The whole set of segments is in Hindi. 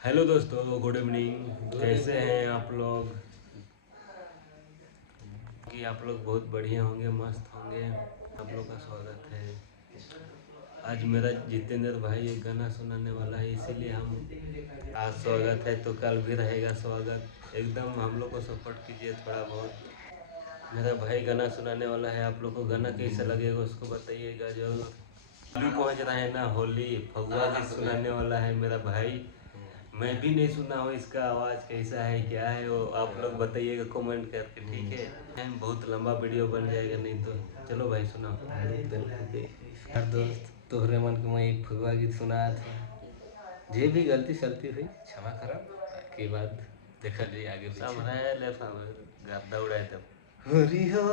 हेलो दोस्तों, गुड इवनिंग। कैसे हैं आप लोग? कि आप लोग बहुत बढ़िया होंगे, मस्त होंगे। आप लोग का स्वागत है। आज मेरा जितेंद्र भाई एक गाना सुनाने वाला है, इसीलिए हम आज स्वागत है तो कल भी रहेगा स्वागत। एकदम हम लोग को सपोर्ट कीजिए थोड़ा बहुत। मेरा भाई गाना सुनाने वाला है, आप लोग को गाना कैसा लगेगा उसको बताइएगा जरूर। अभी पहुंच रहे हैं ना, होली फगुआ गीत सुनाने वाला है मेरा भाई। मैं भी नहीं सुना हूँ, इसका आवाज़ कैसा है क्या है वो आप लोग बताइएगा कमेंट करके, ठीक है? बहुत लंबा वीडियो बन जाएगा नहीं तो। चलो भाई सुनाओ। हर दोस्त तोहरे मन के मैं एक फगवा गीत सुनाया था। जे भी गलती सलती हुई क्षमा करब। के बाद देखा जाए आगे पीछे। संभरे गर्दा उड़ाए तब। हरि हो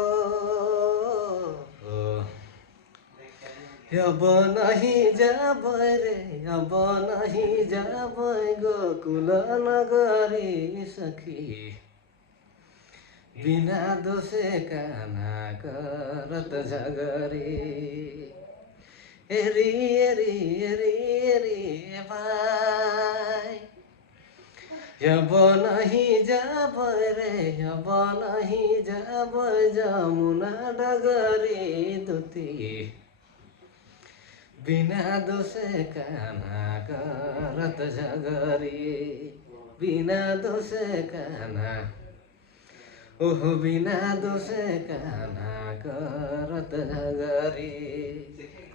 अब नहीं जाब रे, अब नहीं जाब गोकुल नगरी सखी। बिना दोषे काना करत झगरी। एरी एरी एरी एरी भाई अब नहीं जाब रे, अब नहीं जाब जमुना डगरी दुती। बिना दोषे काना करत झगरी। बिना दोषे काना ओह बिना दोषे काना करत झगरी।